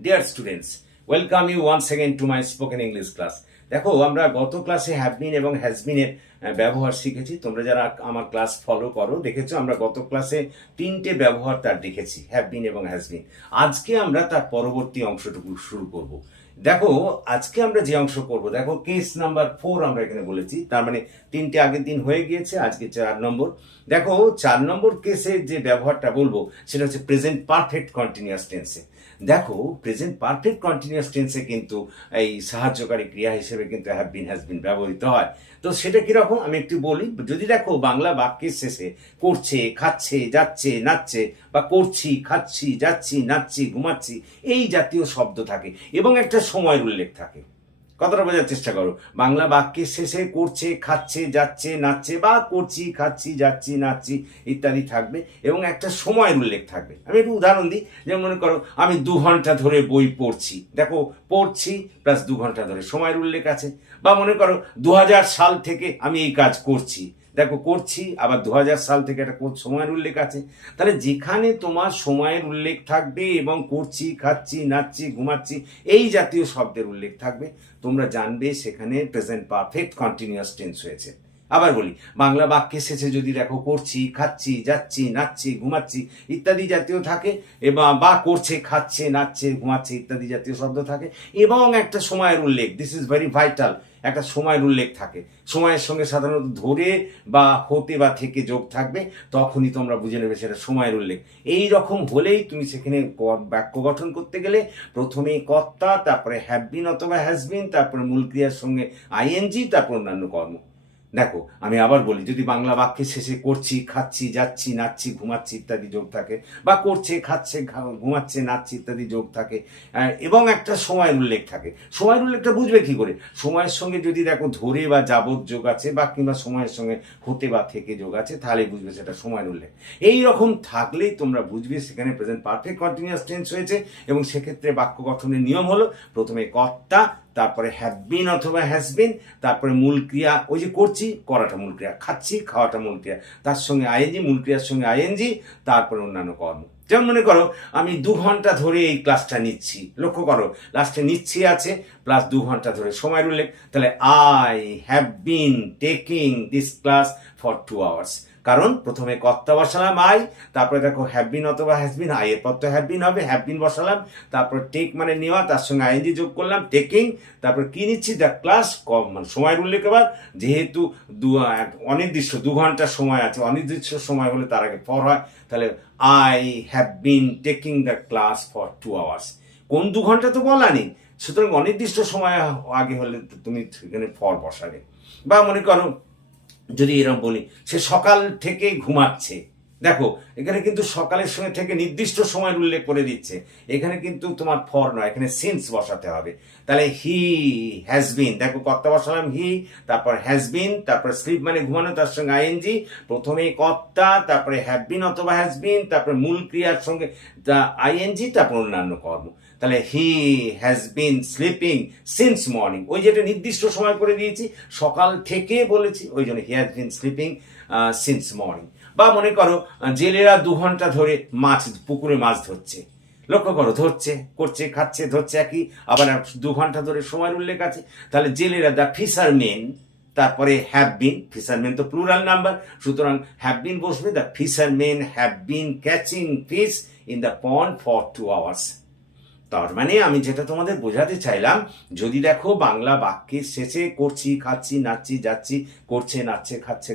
Dear students, welcome you once again to my spoken English class. দেখো আমরা গত ক্লাসে হ্যাভ বিন এবং হ্যাজ বিনের ব্যবহার শিখেছি। তোমরা যারা আমার ক্লাস ফলো করো দেখেছো আমরা গত ক্লাসে তিনটে ব্যবহার তার দেখেছি, হ্যাভ বিন এবং হ্যাজ বিন। আজকে আমরা তার পরবর্তী অংশটুকু শুরু করব। দেখো আজকে আমরা যে অংশ করব, দেখো কেস নাম্বার 4 আমরা এখানে বলেছি, তার মানে তিনটে আগের দিন হয়ে গিয়েছে, আজকে 4 নম্বর। দেখো 4 নম্বর কেসে যে ব্যবহারটা বলবো সেটা হচ্ছে প্রেজেন্ট পারফেক্ট কন্টিনিউয়াস টেন্সে। দেখো প্রেজেন্ট পারফেক্ট কন্টিনিউয়াস টেন্সে কিন্তু এই সাহায্যকারী ক্রিয়া হিসেবে কিন্তু হ্যাভ বিন হ্যাজ বিন ব্যবহৃত হয়। তো সেটা কিরকম আমি একটু বলি। যদি দেখো বাংলা বাক্যের শেষে করছে, খাচ্ছে, যাচ্ছে, নাচছে, বা করছি, খাচ্ছি, যাচ্ছি, নাচছি, ঘুমাচ্ছি এই জাতীয় শব্দ থাকে এবং একটা সময়ের উল্লেখ থাকে। কথাটা বোঝার চেষ্টা করো। বাংলা বাক্যের শেষে করছে, খাচ্ছে, যাচ্ছে, নাচছে, বা করছি, খাচ্ছি, যাচ্ছি, নাচছি ইত্যাদি থাকবে এবং একটা সময়ের উল্লেখ থাকবে। আমি একটু উদাহরণ দিই, যেমন মনে করো আমি 2 ঘন্টা ধরে বই পড়ছি। দেখো পড়ছি প্লাস 2 ঘন্টা ধরে সময়ের উল্লেখ আছে। বা মনে করো 2000 সাল থেকে আমি এই কাজ করছি। দেখো করছি আবার 2000 সাল থেকে একটা সময়ের উল্লেখ আছে। তাহলে যেখানে তোমার সময়ের উল্লেখ থাকবে এবং করছি, খাচ্ছি, নাচছি, ঘুমাচ্ছি এই জাতীয় শব্দের উল্লেখ থাকবে, তোমরা জানবে সেখানে প্রেজেন্ট পারফেক্ট কন্টিনিউয়াস টেন্স হয়েছে। আবার বলি, বাংলা বাক্যের শেষে যদি দেখো করছি, খাচ্ছি, যাচ্ছি, নাচছি, ঘুমাচ্ছি ইত্যাদি জাতীয় থাকে, বা করছে, খাচ্ছে, নাচছে, ঘুমাচ্ছে ইত্যাদি জাতীয় শব্দ থাকে এবং একটা সময়ের উল্লেখ, দিস ইজ ভেরি ভাইটাল, একটা সময়ের উল্লেখ থাকে, সময়ের সঙ্গে সাধারণত ধরে বা হতে বা থেকে যোগ থাকবে, তখনই তোমরা বুঝে নেবে সেটা সময়ের উল্লেখ। এই রকম হলেই তুমি সেখানে বাক্য গঠন করতে গেলে প্রথমে কর্তা, তারপরে হ্যাভ বিন অথবা হ্যাজ বিন, তারপরে মূল ক্রিয়ার সঙ্গে আইএনজি, তারপর অন্যান্য কর্ম। দেখো আমি আবার বলি, যদি বাংলা বাক্যের শেষে করছি, খাচ্ছি, যাচ্ছি, নাচছি, ঘুমাচ্ছি ইত্যাদি যোগ থাকে, বা করছে, খাচ্ছে, ঘুমাচ্ছে, নাচছে ইত্যাদি যোগ থাকে এবং একটা সময়ের উল্লেখ থাকে, সময়ের উল্লেখটা বুঝবে কি করে? সময়ের সঙ্গে যদি দেখো ধরে বা যাবত যোগ আছে, বা কিংবা সময়ের সঙ্গে হতে বা থেকে যোগ আছে, তাহলেই বুঝবে সেটা সময়ের উল্লেখ। এই রকম থাকলেই তোমরা বুঝবে সেখানে প্রেজেন্ট পারফেক্ট কন্টিনিউয়াস টেন্স হয়েছে। এবং সেক্ষেত্রে বাক্য গঠনের নিয়ম হলো প্রথমে কর্তা, তারপরে হ্যাভ বিন অথবা হ্যাজ বিন, তারপরে মূল ক্রিয়া, ওই যে করছি করাটা মূল ক্রিয়া, খাচ্ছি খাওয়াটা মূল ক্রিয়া, তার সঙ্গে আইএনজি, মূল ক্রিয়ার সঙ্গে আইএনজি, তারপরে অন্যান্য কর্ম। যেমন মনে করো আমি 2 ঘন্টা ধরে এই ক্লাসটা নিচ্ছি। লক্ষ্য করো লাস্টে নিচ্ছি আছে প্লাস 2 ঘন্টা ধরে সময়ের উল্লেখ। তাহলে I have bin taking this class for 2 hours. কারণ প্রথমে কর্তা বসালাম আই, তারপরে দেখো হ্যাভ বিন অথবা হ্যাজ বিন, আই এর পর তো হ্যাভ বিন হবে, হ্যাভ বিন বসালাম, তারপরে টেক মানে নেওয়া, তার সঙ্গে আইএনজি যোগ করলাম, টেকিং, তারপরে কি নিচ্ছি, দ্য ক্লাস, কম মানে সময়ের উল্লেখ। এবার যেহেতু অনির্দিষ্ট 2 ঘন্টা সময় আছে, অনির্দিষ্ট সময় হলে তার আগে ফর হয়, তাহলে I have bin taking the class for 2 hours. কোন 2 ঘন্টা তো বলা নেই, সুতরাং অনির্দিষ্ট সময় আগে হলে তুমি সেখানে ফর বসাবে। বা মনে করো যদি এরকম বলি সে সকাল থেকে ঘুমাচ্ছে। দেখো এখানে কিন্তু সকালের সঙ্গে থেকে নির্দিষ্ট সময়ের উল্লেখ করে দিচ্ছে, এখানে কিন্তু তোমার ফর নয়, এখানে সিন্স বসাতে হবে। তাহলে হি হ্যাজ বিন, দেখো কর্তা বসালাম হি, তারপর হ্যাজ বিন, তারপর স্লিপ মানে ঘুমানো, তার সঙ্গে আইএনজি, প্রথমে কর্তা, তারপরে হ্যাভ বিন অথবা হ্যাজ বিন, তারপরে মূল ক্রিয়ার সঙ্গে আইএনজি, তারপর অন্যান্য কর্ম। তাহলে he has been sleeping since morning, ওই যেটা নির্দিষ্ট সময় করে দিয়েছি, সকাল থেকে বলেছি, ওই জন্য he has been sleeping since morning. বা মনে করো জেলেরা 2 ঘন্টা ধরে পুকুরে মাছ ধরছে। লক্ষ্য করো ধরছে, করছে, খাচ্ছে, ধরছে একই, আবার 2 ঘন্টা ধরে সময়ের উল্লেখ আছে। তাহলে জেলেরা, দ্য ফিশারমেন, তারপরে হ্যাভ বিন, ফিশারমেন তো প্লুরাল নাম্বার, সুতরাং হ্যাভ বিন বসবে, the fishermen have been catching fish in the pond for 2 hours. তার মানে আমি যেটা তোমাদের বোঝাতে চাইলাম, যদি দেখো বাংলা বাক্যের শেষে করছি, খাচ্ছি, নাচছি, যাচ্ছি, করছে, নাচছে, খাচ্ছে,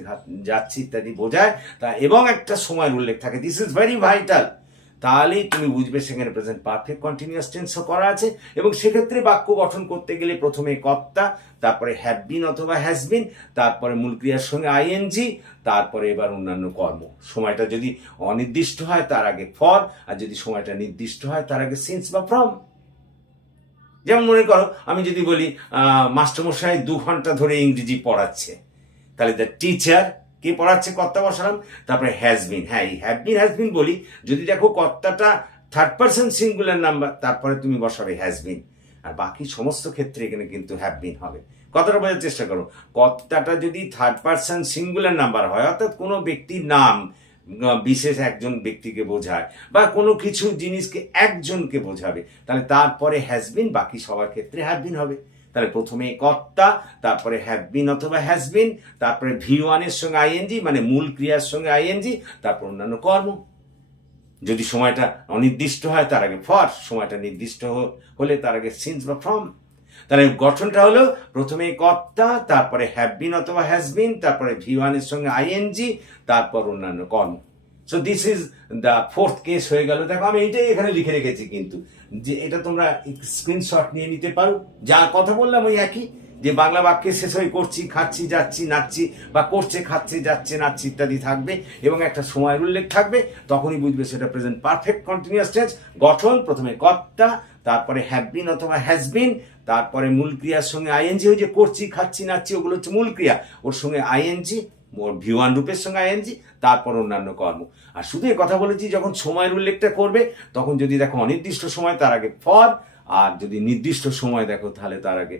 যাচ্ছি ইত্যাদি বোঝায় তা এবং একটা সময়ের উল্লেখ থাকে, দিস ইজ ভেরি ভাইটাল, তাহলেই তুমি বুঝবে সেখানে প্রেজেন্ট পারফেক্ট কন্টিনিউয়াস টেন্সও করা আছে। এবং সেক্ষেত্রে বাক্য গঠন করতে গেলে প্রথমে কর্তা, তারপরে হ্যাভ বিন অথবা হ্যাজ বিন, তারপরে মূল ক্রিয়ার সঙ্গে আইএনজি, তারপরে এবার অন্যান্য কর্ম। সময়টা যদি অনির্দিষ্ট হয় তার আগে ফর, আর যদি সময়টা নির্দিষ্ট হয় তার আগে সিন্স বা ফ্রম। যেমন মনে করো আমি যদি বলি মাস্টারমশাই 2 ঘন্টা ধরে ইংরেজি পড়াচ্ছে, তাহলে দ্য টিচার, কে পড়াচ্ছে, কর্তা বসালাম, তারপরে হ্যাজ বিন। হ্যাঁ এই হ্যাভ বিন হ্যাজ বিন বলি যদি দেখো কর্তাটা 3rd পারসন সিঙ্গুলার নাম্বার, তারপরে তুমি বসাবে হ্যাজ বিন, আর বাকি সমস্ত ক্ষেত্রে এখানে কিন্তু হ্যাভ বিন হবে। কথাটা বোঝার চেষ্টা করো, কর্তাটা যদি 3rd পারসন সিঙ্গুলার নাম্বার হয়, অর্থাৎ কোনো ব্যক্তির নাম বিশেষ একজন ব্যক্তিকে বোঝায় বা কোনো কিছু জিনিসকে একজনকে বোঝাবে, তাহলে তারপরে হ্যাজ বিন বাকি সবার ক্ষেত্রে হ্যাভ বিন হবে। তাহলে প্রথমে কর্তা, তারপরে হ্যাভ বিন অথবা হ্যাজ বিন, তারপরে V1 এর সঙ্গে আইএনজি মানে মূল ক্রিয়ার সঙ্গে আইএনজি, তারপর অন্যান্য কর্ম। যদি সময়টা অনির্দিষ্ট হয় তার আগে ফর, সময়টা নির্দিষ্ট হলে তার আগে সিন্স বা ফ্রম। তাহলে গঠনটা হলো প্রথমে কর্তা, তারপরে হ্যাভ বিন অথবা হ্যাজ বিন, তারপরে V1 এর সঙ্গে আইএনজি, তারপর অন্যান্য কর্ম। So this is the fourth case হয়ে গেল। দেখো আমি এইটাই এখানে লিখে রেখেছি, কিন্তু যে এটা তোমরা স্ক্রিনশট নিয়ে নিতে পারো। যা কথা বললাম ওই একই, যে বাংলা বাক্যে শেষ হয়ে করছি, খাচ্ছি, যাচ্ছি, নাচছি, বা করছে, খাচ্ছে, যাচ্ছে, নাচছি ইত্যাদি থাকবে এবং একটা সময়ের উল্লেখ থাকবে, তখনই বুঝবে সেটা প্রেজেন্ট পারফেক্ট কন্টিনিউয়াস টেন্স। গঠন প্রথমে কর্তা, তারপরে হ্যাভ বিন অথবা হ্যাজ বিন, তারপরে মূল ক্রিয়ার সঙ্গে আইএনজি, ওই যে করছি, খাচ্ছি, নাচছি ওগুলো হচ্ছে মূল ক্রিয়া, ওর সঙ্গে আইএনজি, V1 রূপের সঙ্গে আইএনজি, তারপর অন্যান্য কর্ম। আর শুধু এই কথা বলেছি যখন সময়ের উল্লেখটা করবে তখন যদি দেখো অনির্দিষ্ট সময় তার আগে ফর, আর যদি নির্দিষ্ট সময় দেখো তাহলে তার আগে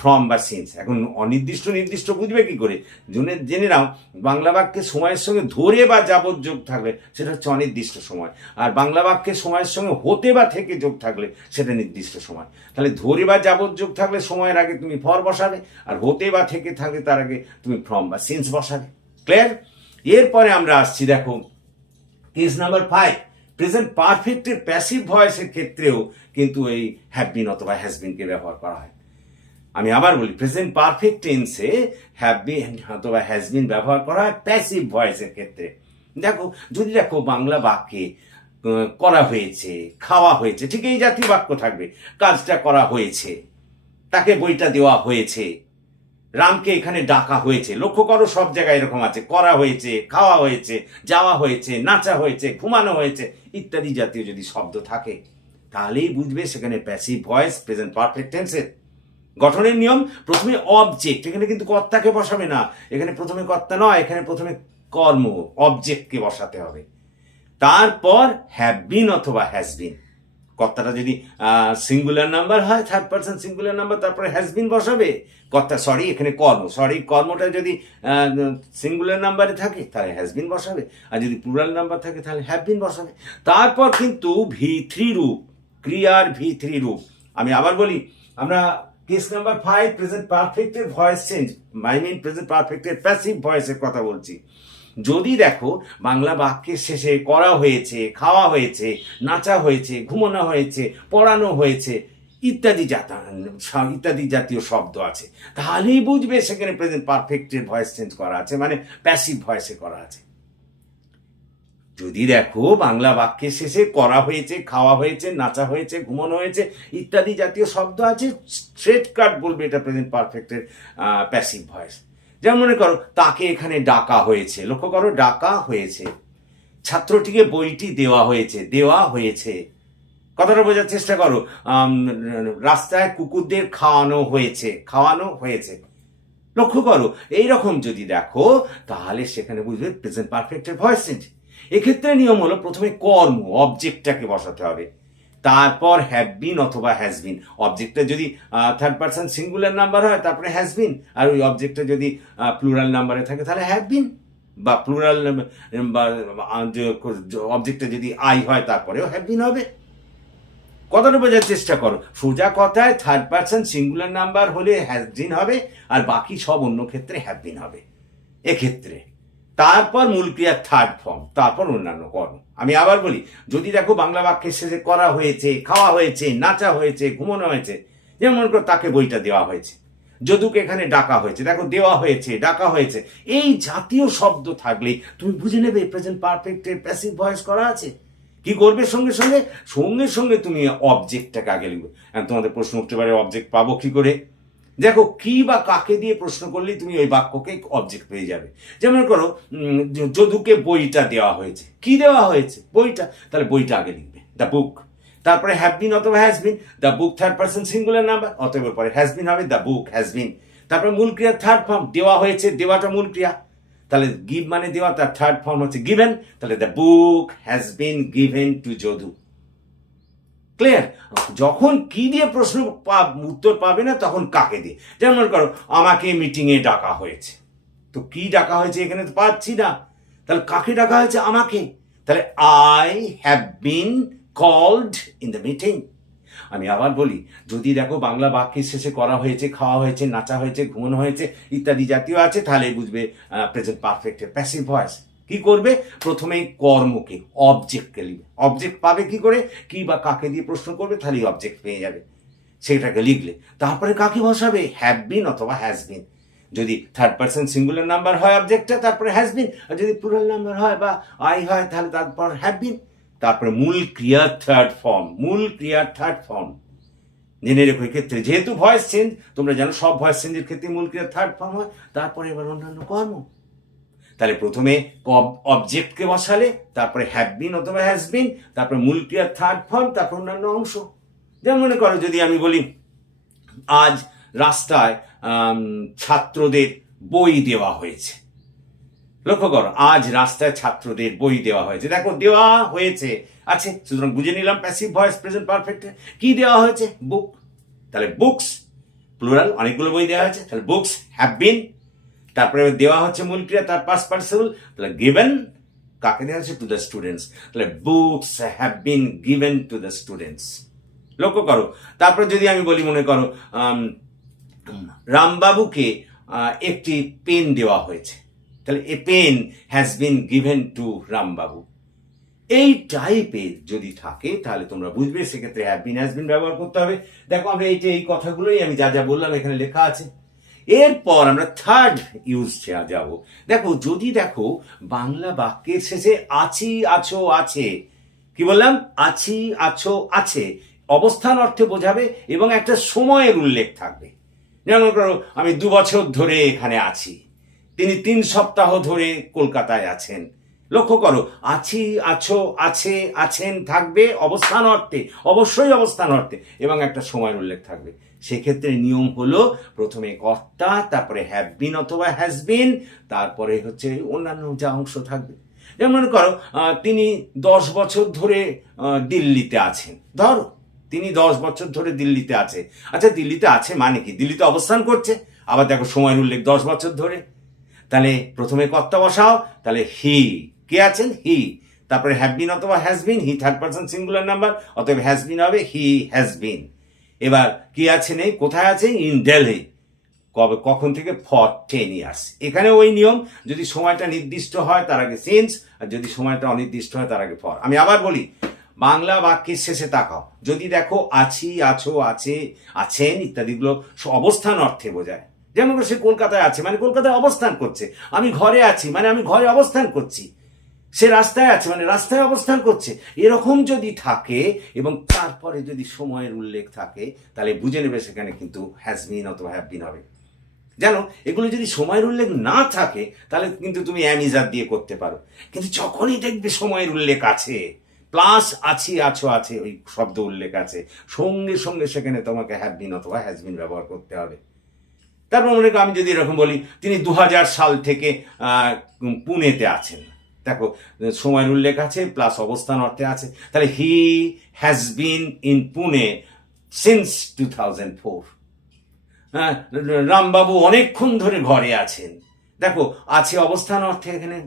ফ্রম বা সিন্স। এখন অনির্দিষ্ট নির্দিষ্ট বুঝবে কি করে? জেনে নাও, বাংলা বাক্যে সময়ের সঙ্গে ধরে বা যাবত যোগ থাকলে সেটা হচ্ছে অনির্দিষ্ট সময়, আর বাংলা বাক্যে সময়ের সঙ্গে হতে বা থেকে যোগ থাকলে সেটা নির্দিষ্ট সময়। তাহলে ধরে বা যাবত যোগ থাকলে সময়ের আগে তুমি ফর বসাবে, আর হতে বা থেকে থাকলে তার আগে তুমি ফ্রম বা সিন্স বসাবে। ক্লিয়ার? এরপরে আমরা আসছি, দেখো কেস নাম্বার 5, প্রেজেন্ট পারফেক্টের প্যাসিভ ভয়েসের ক্ষেত্রেও কিন্তু এই হ্যাভ বিন অথবা হ্যাজ বিনকে ব্যবহার করা হয়। আমি আবার বলি, প্রেজেন্ট পারফেক্ট টেন্সে হ্যাভ বিন অথবা হ্যাজ বিন ব্যবহার করা হয় প্যাসিভ ভয়েসের ক্ষেত্রে। দেখো যদি দেখো বাংলা বাক্যে করা হয়েছে, খাওয়া হয়েছে, ঠিক এই জাতীয় বাক্য থাকবে। কাজটা করা হয়েছে, তাকে বইটা দেওয়া হয়েছে, রামকে এখানে ডাকা হয়েছে। লক্ষ্য করো সব জায়গায় এরকম আছে, করা হয়েছে, খাওয়া হয়েছে, যাওয়া হয়েছে, নাচা হয়েছে, ঘুমানো হয়েছে ইত্যাদি জাতীয় যদি শব্দ থাকে তাহলেই বুঝবে সেখানে প্যাসিভ ভয়েস প্রেজেন্ট পারফেক্ট টেন্সের। গঠনের নিয়ম, প্রথমে অবজেক্ট, এখানে কিন্তু কর্তাকে বসাবে না, এখানে প্রথমে কর্তা নয়, এখানে প্রথমে কর্ম অবজেক্টকে বসাতে হবে, তারপর হ্যাভ বিন অথবা হ্যাজ বিন। কর্তাটা যদি সিঙ্গুলার নাম্বার হয়, থার্ড পারসন সিঙ্গুলার নাম্বার, তারপরে হ্যাজ বিন বসাবে। কর্তা এখানে কর্মটা যদি সিঙ্গুলার নাম্বারে থাকে তাহলে হ্যাজ বিন বসাবে, আর যদি প্লুরাল নাম্বার থাকে তাহলে হ্যাভ বিন বসাবে। তারপর কিন্তু V3 রূপ, ক্রিয়ার V3 রূপ। আমি আবার বলি, আমরা কেস নাম্বার 5 প্রেজেন্ট পারফেক্টের ভয়েস চেঞ্জ, প্রেজেন্ট পারফেক্টের প্যাসিভ ভয়েসের কথা বলছি। যদি দেখো বাংলা বাক্যের শেষে করা হয়েছে, খাওয়া হয়েছে, নাচা হয়েছে, ঘুমানো হয়েছে, পড়ানো হয়েছে ইত্যাদি জাতীয় শব্দ আছে, তাহলেই বুঝবে সেখানে প্রেজেন্ট পারফেক্টের ভয়েস চেঞ্জ করা আছে, মানে প্যাসিভ ভয়েসে করা আছে। যদি দেখো বাংলা বাক্যের শেষে করা হয়েছে, খাওয়া হয়েছে, নাচা হয়েছে, ঘুমানো হয়েছে ইত্যাদি জাতীয় শব্দ আছে, স্ট্রেট কাট বলবে এটা প্রেজেন্ট পারফেক্টের প্যাসিভ ভয়েস। যেমন মনে করো তাকে এখানে ডাকা হয়েছে, লক্ষ্য করো ডাকা হয়েছে, ছাত্রটিকে বইটি দেওয়া হয়েছে। কথাটা বোঝার চেষ্টা করো, রাস্তায় কুকুরদের খাওয়ানো হয়েছে। লক্ষ্য করো এইরকম যদি দেখো তাহলে সেখানে বুঝবে প্রেজেন্ট পারফেক্টের ভয়েস চেঞ্জ। এক্ষেত্রে নিয়ম হলো প্রথমে কর্ম অবজেক্টটাকে বসাতে হবে, তারপর হ্যাভ বিন অথবা হ্যাজ বিন। অবজেক্টটা যদি থার্ড পারসন সিঙ্গুলার নাম্বার হয় তারপরে হ্যাজ বিন, আর ওই অবজেক্টটা যদি প্লুরাল নাম্বারে থাকে তাহলে হ্যাভ বিন, বা প্লুরাল বা অবজেক্টটা যদি আই হয় তারপরেও হ্যাভ বিন হবে। কথাটা বোঝার চেষ্টা করো, সোজা কথায় থার্ড পারসন সিঙ্গুলার নাম্বার হলে হ্যাজ বিন হবে, আর বাকি সব অন্য ক্ষেত্রে হ্যাভ বিন হবে এক্ষেত্রে। তারপর মূল ক্রিয়ার থার্ড ফর্ম, তারপর অন্যান্য কর্ম। আমি আবার বলি, যদি দেখো বাংলা বাক্যের শেষে করা হয়েছে, খাওয়া হয়েছে, নাচা হয়েছে, ঘুমানো হয়েছে, যেমন মনে করো তাকে বইটা দেওয়া হয়েছে, যদুকে এখানে ডাকা হয়েছে, দেখো দেওয়া হয়েছে, ডাকা হয়েছে, এই জাতীয় শব্দ থাকলে তুমি বুঝে নেবে প্রেজেন্ট পারফেক্টের প্যাসিভ ভয়েস করা আছে। কি করবে? সঙ্গে সঙ্গে তুমি অবজেক্টটাকে আগে লিখবে। তোমাদের প্রশ্ন উঠতে পারে অবজেক্ট পাবো কি করে? দেখো কি বা কাকে দিয়ে প্রশ্ন করলেই তুমি ওই বাক্যকে অবজেক্ট পেয়ে যাবে। যেমন করো যদুকে বইটা দেওয়া হয়েছে, কি দেওয়া হয়েছে? বইটা, তাহলে বইটা আগে লিখবে, দ্য বুক। তারপরে হ্যাভ বিন অথবা has been, the book third person singular number, অতএব পরে হ্যাজ বিন হবে, দ্য বুক হ্যাজ বিন। তারপরে মূল ক্রিয়ার থার্ড ফর্ম, দেওয়া হয়েছে, দেওয়াটা মূল ক্রিয়া, তাহলে গিভ মানে দেওয়া, তার থার্ড ফর্ম হচ্ছে গিভেন, তাহলে the book has been given to Jadu. Clear? যখন কি দিয়ে প্রশ্ন উত্তর পাবে না তখন কাকে দিয়ে। যেমন মনে করো আমাকে মিটিংয়ে ডাকা হয়েছে, তো কি ডাকা হয়েছে এখানে তো পাচ্ছি না, তাহলে কাকে ডাকা হয়েছে? আমাকে। তাহলে I have been called in the meeting. আমি আবার বলি, যদি দেখো বাংলা বাক্যের শেষে করা হয়েছে, খাওয়া হয়েছে, নাচা হয়েছে, ঘুমানো হয়েছে ইত্যাদি জাতীয় আছে, তাহলে বুঝবে প্রেজেন্ট পারফেক্টের প্যাসিভ ভয়েস। কি করবে? প্রথমেই কর্মকে, অবজেক্টকে লিখবে। অবজেক্ট পাবে কি করে? কি বা কাকে দিয়ে প্রশ্ন করবে, তাহলেই অবজেক্ট পেয়ে যাবে, সেটাকে লিখলে। তারপরে কাকে বসাবে? হ্যাভ বিন অথবা হ্যাজ বিন। যদি থার্ড পার্সন সিঙ্গুলার নাম্বার হয় অবজেক্টটা, তারপরে হ্যাজ বিন। আর যদি প্লুরাল নাম্বার হয় বা আই হয়, তাহলে তারপর হ্যাভ বিন। তারপরে মূল ক্রিয়ার থার্ড ফর্ম, মূল ক্রিয়ার থার্ড ফর্ম জেনে রেখো। ক্ষেত্রে যেহেতু ভয়েস চেঞ্জ, তোমরা জানো সব ভয়েস চেঞ্জের ক্ষেত্রে মূল ক্রিয়ার থার্ড ফর্ম হয়। তারপরে এবার অন্যান্য কর্ম। তাহলে প্রথমে অবজেক্টকে বসালে, তারপরে হ্যাভ বিন অথবা হ্যাজ বিন, তারপরে মূল ক্রিয়ার থার্ড ফর্ম, তারপর অন্যান্য অংশ। যেমন মনে করো যদি আমি বলি আজ রাস্তায় ছাত্রদের বই দেওয়া হয়েছে। লক্ষ্য করো, আজ রাস্তায় ছাত্রদের বই দেওয়া হয়েছে। দেখো দেওয়া হয়েছে আছে, সুতরাং বুঝে নিলাম প্যাসিভ ভয়েস প্রেজেন্ট পারফেক্টে কি দেওয়া হয়েছে? বুক। তাহলে বুকস প্লুরাল, অনেকগুলো বই দেওয়া হয়েছে, তাহলে বুকস হ্যাভ বিন। তারপরে দেওয়া হচ্ছে মূল ক্রিয়া, তার পাস্ট পার্টিসিপল, তাহলে গিভেন। কাকে দেওয়া হচ্ছে? To the students. তাহলে books have been given to the students. লক্ষ্য করো। তারপরে যদি আমি বলি, মনে করো রামবাবুকে একটি পেন দেওয়া হয়েছে, তাহলে a pen has been given to Rambabu. এই টাইপের যদি থাকে তাহলে তোমরা বুঝবে, সেক্ষেত্রে হ্যাভ বিন হ্যাজ বিন ব্যবহার করতে হবে। দেখো আমরা এই কথাগুলোই আমি যা যা বললাম এখানে লেখা আছে। এরপর আমরা থার্ড ইউজ যাব। দেখো যদি দেখো বাংলা বাক্যের শেষে আছি, আছো, আছে, কি বললাম? আছি, আছো, আছে অবস্থান অর্থে বোঝাবে এবং একটা সময়ের উল্লেখ থাকবে। যেমন করো আমি 2 বছর ধরে এখানে আছি, তিনি 3 সপ্তাহ ধরে কলকাতায় আছেন। লক্ষ্য করো, আছি, আছো, আছে, আছেন থাকবে অবস্থান অর্থে, অবশ্যই অবস্থান অর্থে, এবং একটা সময়ের উল্লেখ থাকবে। সেক্ষেত্রে নিয়ম হলো প্রথমে কর্তা, তারপরে হ্যাভ বিন অথবা হ্যাজ বিন, তারপরে হচ্ছে অন্যান্য যা অংশ থাকবে। যেমন মনে করো তিনি 10 বছর ধরে দিল্লিতে আছেন। ধরো তিনি 10 বছর ধরে দিল্লিতে আছে। আচ্ছা দিল্লিতে আছে মানে কি? দিল্লিতে অবস্থান করছে। আবার দেখো সময়ের উল্লেখ 10 বছর ধরে। তাহলে প্রথমে কর্তা বসাও, তাহলে হি, কে আছেন? হি। তারপরে হ্যাভ বিন অথবা has been, he third person singular number, অতএব হ্যাজ বিন হবে হি হ্যাজ বিন। এবার কি আছে? নেই। কোথায় আছে? ইন দিল্লি। কবে, কখন থেকে? For 10 years. এখানে ওই নিয়ম, যদি সময়টা নির্দিষ্ট হয় তার আগে সিন্স, আর যদি সময়টা অনির্দিষ্ট হয় তার আগে ফর। আমি আবার বলি, বাংলা বাক্যের শেষে তাকাও, যদি দেখো আছি, আছো, আছে, আছেন ইত্যাদিগুলো অবস্থান অর্থে বোঝায়। যেমন সে কলকাতায় আছে মানে কলকাতায় অবস্থান করছে। আমি ঘরে আছি মানে আমি ঘরে অবস্থান করছি। সে রাস্তায় আছে মানে রাস্তায় অবস্থান করছে। এরকম যদি থাকে এবং তারপরে যদি সময়ের উল্লেখ থাকে, তাহলে বুঝে নেবে সেখানে কিন্তু হ্যাজ বিন অথবা হ্যাভ বিন হবে। জানো, এগুলো যদি সময়ের উল্লেখ না থাকে তাহলে কিন্তু তুমি অ্যামিজার দিয়ে করতে পারো। কিন্তু যখনই দেখবে সময়ের উল্লেখ আছে, প্লাস আছি, আছো, আছে, ওই শব্দ উল্লেখ আছে, সঙ্গে সঙ্গে সেখানে তোমাকে হ্যাভ বিন অথবা হ্যাজ বিন ব্যবহার করতে হবে। তারপর মনে করো আমি যদি এরকম বলি তিনি 2000 সাল থেকে পুনেতে আছেন। দেখো সময়ের উল্লেখ আছে প্লাস অবস্থান অর্থে আছে, তাহলে he has been in Pune since 2004। রামবাবু অনেকক্ষণ ধরে ঘরে আছেন। দেখো আছে অবস্থান অর্থে এখানে,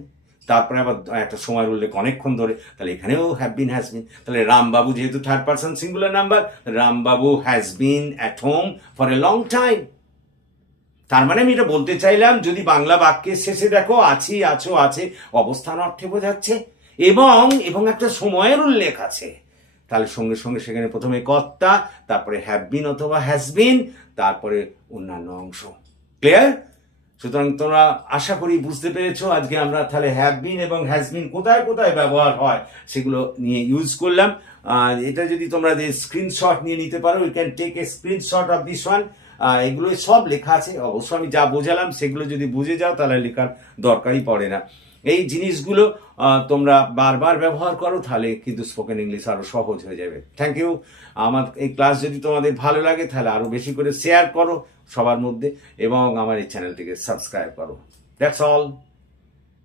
তারপরে আবার একটা সময়ের উল্লেখ অনেকক্ষণ ধরে, তাহলে এখানেও হ্যাভ বিন হ্যাজ বিন। তাহলে রামবাবু যেহেতু third person singular number, Rambabu has been at home for a long time. তার মানে আমি এটা বলতে চাইলাম, যদি বাংলা বাক্যের শেষে দেখো আছি, আছো, আছে অবস্থান অর্থে বোঝাচ্ছে এবং একটা সময়ের উল্লেখ আছে, তাহলে সঙ্গে সঙ্গে সেখানে প্রথমে কর্তা, তারপরে হ্যাভ বিন অথবা হ্যাজ বিন, তারপরে অন্যান্য অংশ। ক্লিয়ার? সুতরাং তোমরা আশা করি বুঝতে পেরেছো। আজকে আমরা তাহলে হ্যাভ বিন এবং হ্যাজ বিন কোথায় কোথায় ব্যবহার হয় সেগুলো নিয়ে ইউজ করলাম। এটা যদি তোমরা স্ক্রিনশট নিয়ে নিতে পারো, you can take a screenshot of this one. এগুলো সব লেখা আছে, অবশ্য আমি যা বোঝালাম সেগুলো যদি বুঝে যাও তাহলে লেখার দরকারই পড়ে না। এই জিনিসগুলো তোমরা বারবার ব্যবহার করো, তাহলে কিন্তু স্পোকেন ইংলিশ আরো সহজ হয়ে যাবে। Thank you. আমার এই ক্লাস যদি তোমাদের ভালো লাগে তাহলে আরো বেশি করে শেয়ার করো সবার মধ্যে, এবং আমার এই চ্যানেলটিকে সাবস্ক্রাইব করো। That's all.